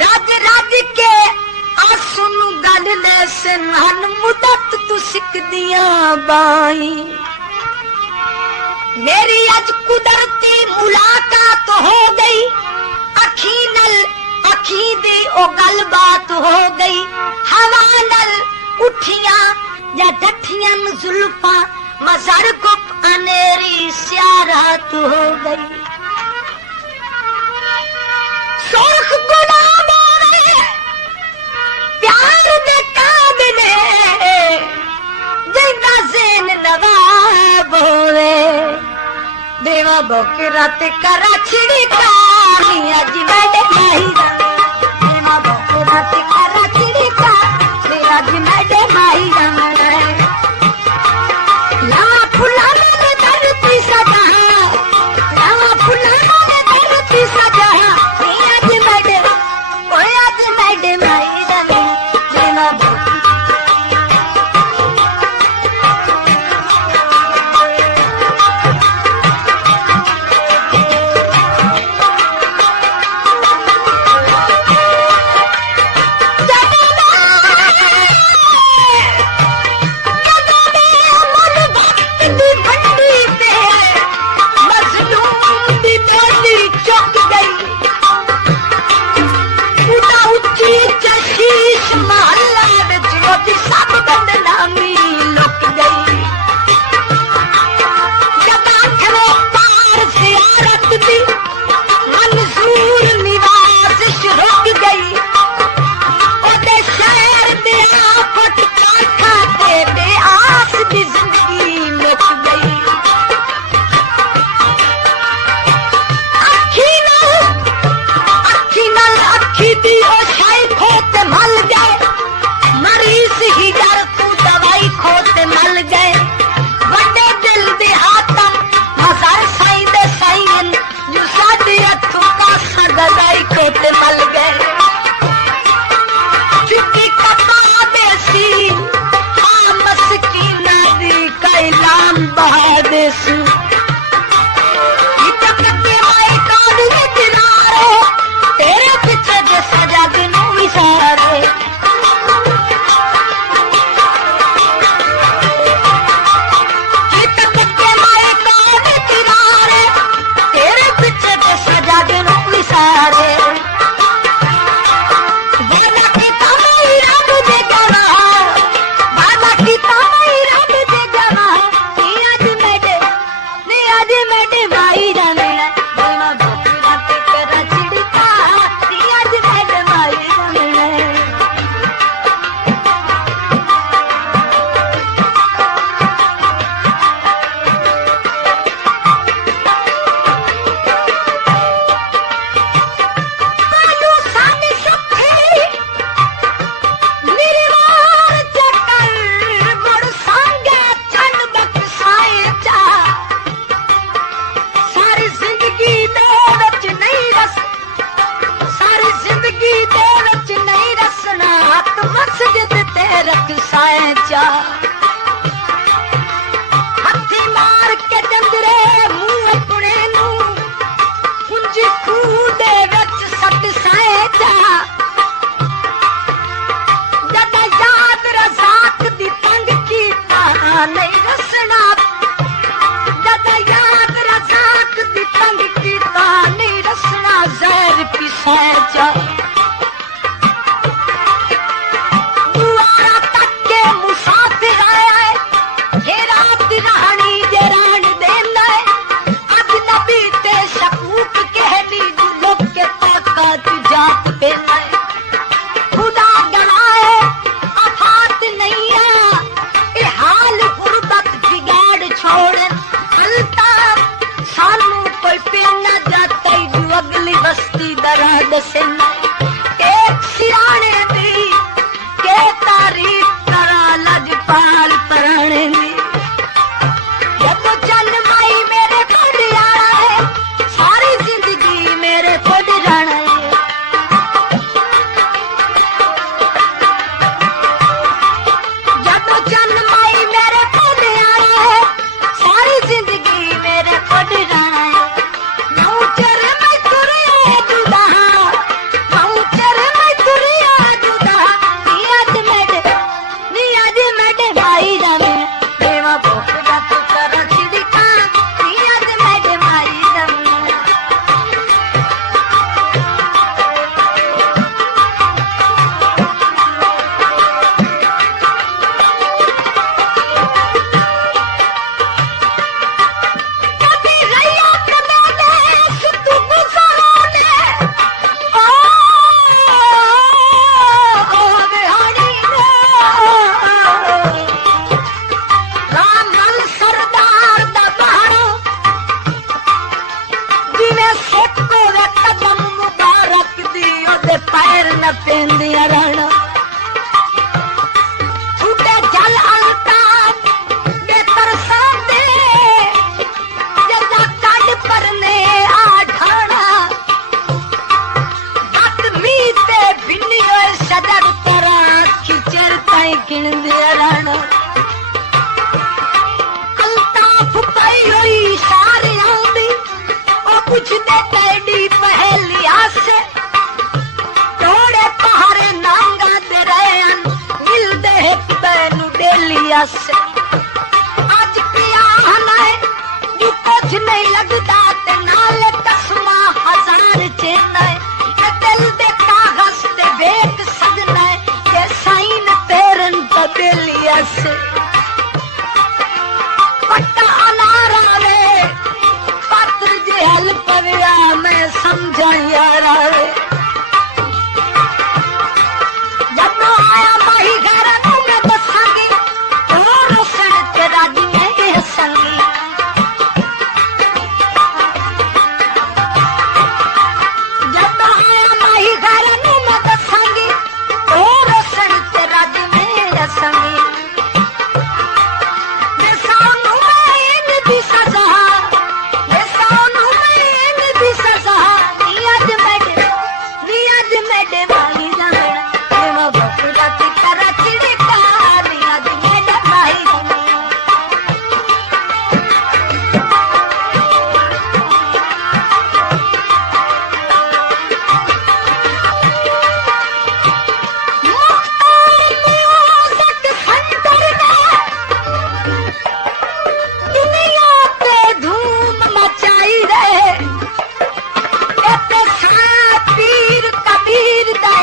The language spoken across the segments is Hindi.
राज राज के आंसू नू गल ले सनहन मुदत तू सिक दिया बाई मेरी अज कुदरती मुलाकात हो गई अखी नल अखी दी ओ गल बात हो गई हवा नल उठियां या डठियां जुल्फा मजर गुप अनेरी स्यारात हो गई सुर्ख गुलाब प्यार दे काबिले जिंदा ज़ेन नवाब होवे देवा बकरात करा छिड़का अज मैडे माही देवा बकरात करा छिड़का अज मैडे माही लावा फुला ने धरती सजा लावा फुला ने धरती सजा आज मैडे माही देवा न पेंदिया राणा छूटे जल अलताप बेतर सादे जदा काट परने आठाना बात मीते बिन्नी होए सदर तरा खिचर ताई किन दिया राणा अलताप पाई होई सारे आंदी ओ कुछ दे तेडी पहलिया से तोड़े पहाड़े नांगा दे रैन मिल दे बैनु डेलिया से आज पिया हनाए जो कुछ नहीं लगता ते नाले कसमा हजार चेन्नई ये दिल दे कागज ते बेक सजना ये साइन तेरन तबेलिया से पट्टा अनारा रे पत्र जेल पविया मैं समझा यारा रे जब आया माही घर में बसागी और रोशन के राजी में संगी जब आया माही घर में बसागी और रोशन के राजी में संगी पीर कबीर दा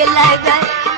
के ले गए।